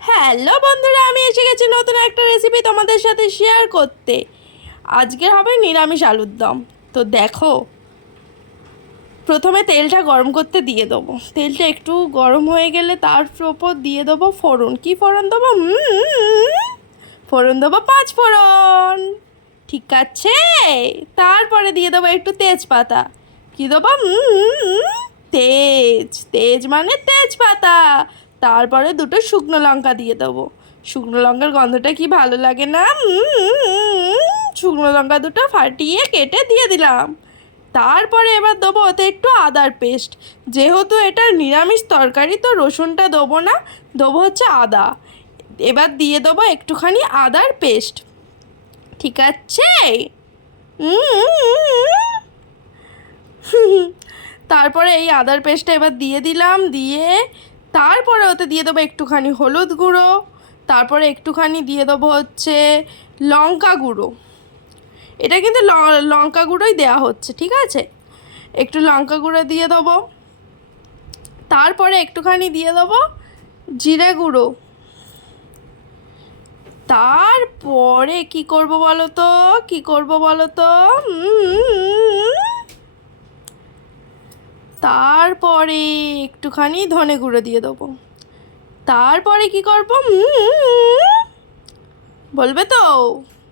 Hello বন্ধুরা, আমি এসে গেছি নতুন একটা রেসিপি তোমাদের সাথে শেয়ার করতে। আজকে হবে নিরামিষ আলুর দম। তো দেখো, প্রথমে তেলটা গরম করতে দিয়ে দেবো। তেলটা একটু গরম হয়ে গেলে তার ওপর দিয়ে দেবো ফোড়ন। কি ফোড়ন দেবো? ফোড়ন দেবো 5 ফোড়ন। ঠিক আছে, তারপরে দিয়ে দেবো একটু তেজপাতা। কি দেবো? তেজ তেজ মানে তেজপাতা। তারপরে দুটো শুকনো লঙ্কা দিয়ে দেবো। শুকনো লঙ্কার গন্ধটা কি ভালো লাগে না? শুকনো লঙ্কা দুটো ফাটিয়ে কেটে দিয়ে দিলাম। তারপরে এবার দেবো ওতে একটু আদার পেস্ট। যেহেতু এটা নিরামিষ তরকারি, তো রসুনটা দেবো না, দেবো হচ্ছে আদা। এবার দিয়ে দেবো একটুখানি আদার পেস্ট। ঠিক আছে। তারপরে এই আদার পেস্টটা এবার দিয়ে দিলাম। দিয়ে তারপরে ওতে দিয়ে দেবো একটুখানি হলুদ গুঁড়ো। তারপরে একটুখানি দিয়ে দেবো হচ্ছে লঙ্কা গুঁড়ো। এটা কিন্তু লঙ্কা গুঁড়োই দেওয়া হচ্ছে, ঠিক আছে। একটু লঙ্কা গুঁড়ো দিয়ে দেবো। তারপরে একটুখানি দিয়ে দেবো জিরে গুঁড়ো। তারপরে কি করব বলো তো? তারপরে একটুখানি ধনে গুঁড়ো দিয়ে দেবো। তারপরে কি করব? বলবে তো?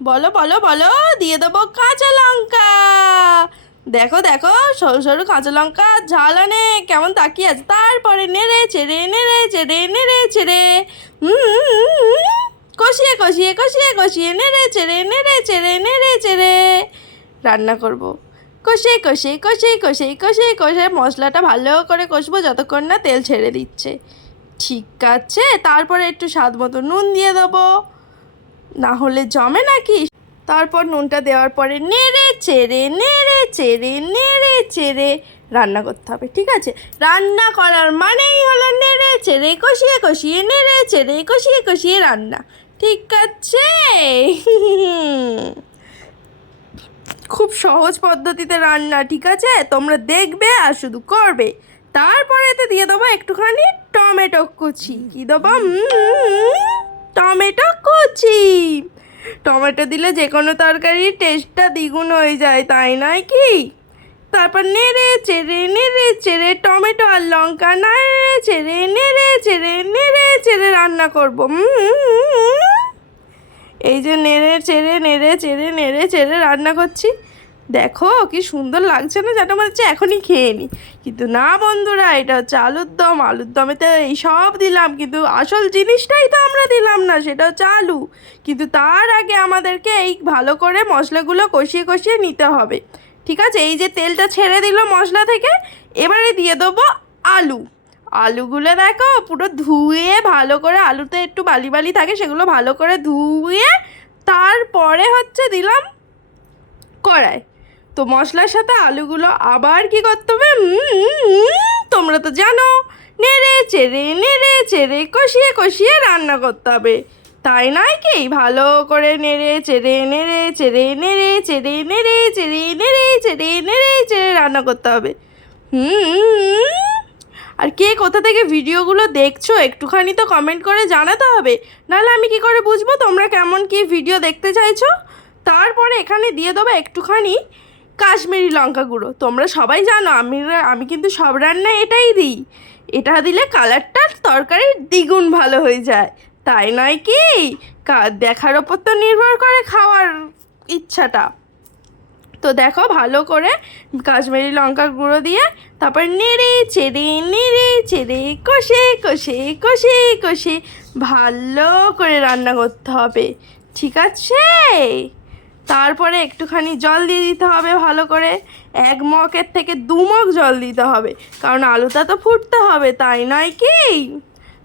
বলো বলো বলো। দিয়ে দেবো কাঁচা লঙ্কা। দেখো দেখো, সরু সরু কাঁচা লঙ্কা, ঝাল অনেক, কেমন তাকিয়ে আছে। তারপরে নেড়ে চেড়ে কষিয়ে কষিয়ে কষিয়ে কষিয়ে নেড়ে চেড়ে রান্না করব। কষে কষে কষে কষে কষে কষে মশলাটা ভালো করে কষবো যতক্ষণ না তেল ছেড়ে দিচ্ছে। ঠিক আছে। তারপরে একটু স্বাদ মতো নুন দিয়ে দেবো, না হলে জমে নাকি। তারপর নুনটা দেওয়ার পরে নেড়ে চেড়ে রান্না করতে হবে, ঠিক আছে। রান্না করার মানেই হলো নেড়ে চেড়ে কষিয়ে কষিয়ে কষিয়ে রান্না, ঠিক আছে। খুব সহজ পদ্ধতিতে রান্না, ঠিক আছে। তোমরা দেখবে আর শুধু করবে। তারপরে এতে দিয়ে দেবো একটুখানি টমেটো কুচি। কি দেবো? টমেটো কুচি। টমেটো দিলে যে কোনো তরকারির টেস্টটা দ্বিগুণ হয়ে যায়, তাই নয় কি? তারপর নেড়ে চেড়ে টমেটো আর লঙ্কা নেড়ে চেড়ে রান্না করবো। এই যে নেড়ে চেড়ে রান্না করছি। দেখো কি সুন্দর লাগছে না? যেটা মনে হচ্ছে এখনই খেয়ে নিই। কিন্তু না বন্ধুরা, এটা হচ্ছে আলুর দম। আলুর দমেতে এই সব দিলাম, কিন্তু আসল জিনিসটাই তো আমরা দিলাম না, সেটা হচ্ছে আলু। কিন্তু তার আগে আমাদেরকে এই ভালো করে মশলাগুলো কষিয়ে কষিয়ে নিতে হবে, ঠিক আছে। এই যে তেলটা ছেড়ে দিল মশলা থেকে, এবারে দিয়ে দেবো আলু। আলুগুলো দেখো পুরো ধুয়ে ভালো করে, আলুতে একটু বালি বালি থাকে, সেগুলো ভালো করে ধুয়ে তারপরে হচ্ছে দিলাম কড়াই। তো মশলার সাথে আলুগুলো আবার কি করতে হবে? তোমরা তো জানো, নেড়ে চেড়ে কষিয়ে রান্না করতে হবে, তাই নয় কি? ভালো করে নেড়ে চেড়ে রান্না করতে হবে। আর কে কোথা থেকে ভিডিওগুলো দেখছো একটুখানি তো কমেন্ট করে জানাতে হবে, নাহলে আমি কি করে বুঝবো তোমরা কেমন কি ভিডিও দেখতে চাইছো। তারপরে এখানে দিয়ে দেবো একটুখানি কাশ্মীরি লঙ্কা গুঁড়ো। তোমরা সবাই জানো আমি কিন্তু সব রান্নায় এটাই দিই। এটা দিলে কালারটা তরকারির দ্বিগুণ ভালো হয়ে যায়, তাই নয় কি? দেখার ওপর তো নির্ভর করে খাওয়ার ইচ্ছাটা। তো দেখো ভালো করে কাশ্মীরি লঙ্কার গুঁড়ো দিয়ে তারপর নেড়ে চেড়ে কষে ভালো করে রান্না করতে হবে, ঠিক আছে। তারপরে একটুখানি জল দিয়ে দিতে হবে ভালো করে। 1 মগের থেকে 2 মগ জল দিতে হবে, কারণ আলুটা তো ফুটতে হবে, তাই নয় কি?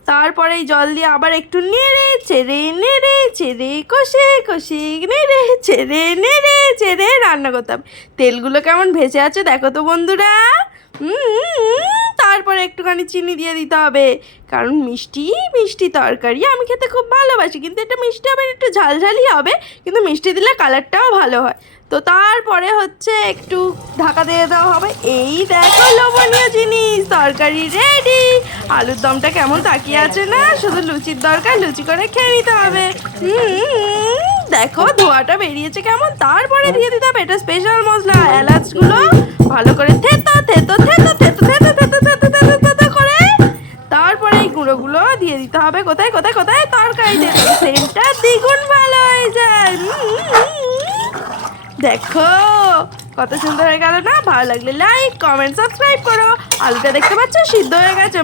তারপরে এই জল দিয়ে আবার একটু নেড়ে চেড়ে কষে নেড়ে চেড়ে রান্না করতে হবে। তেলগুলো কেমন ভেসে আছে দেখো তো বন্ধুরা। তারপরে একটুখানি চিনি দিয়ে দিতে হবে, কারণ মিষ্টি তরকারি আমি খেতে খুব ভালোবাসি, কিন্তু এটা মিষ্টি হবে, একটু ঝালঝালি হবে, কিন্তু মিষ্টি দিলে কালারটাও ভালো হয়। তো তো তারপরে হচ্ছে একটু ঢাকা দিয়ে দেওয়া হবে। এই দেখো লোভনীয় জিনিস, তরকারি রেডি। আলুর দমটা কেমন তাকিয়ে আছে না, শুধু লুচির দরকার, লুচি করে খেয়ে নিতে হবে। দেখো ধোঁয়াটা বেরিয়েছে কেমন। তারপরে দিয়ে দিতে হবে এটা স্পেশাল মশলা, এলাচগুলো ভালো করে থেতো থেতো থেতো থেতো থেতো থেতো থেতো থেতো থেতো করে তারপরে এই গুঁড়োগুলো দিয়ে দিতে হবে। কোথায় কোথায় কোথায়? তরকারিতে। সেন্টটা দ্বিগুণ ভালো হয়ে যায়। দেখো কত সুন্দর হয়ে গেল না? ভালো লাগলে লাইক, কমেন্ট, সাবস্ক্রাইব করো। আলুটা দেখতে পাচ্ছ সিদ্ধ হয়ে গেছে।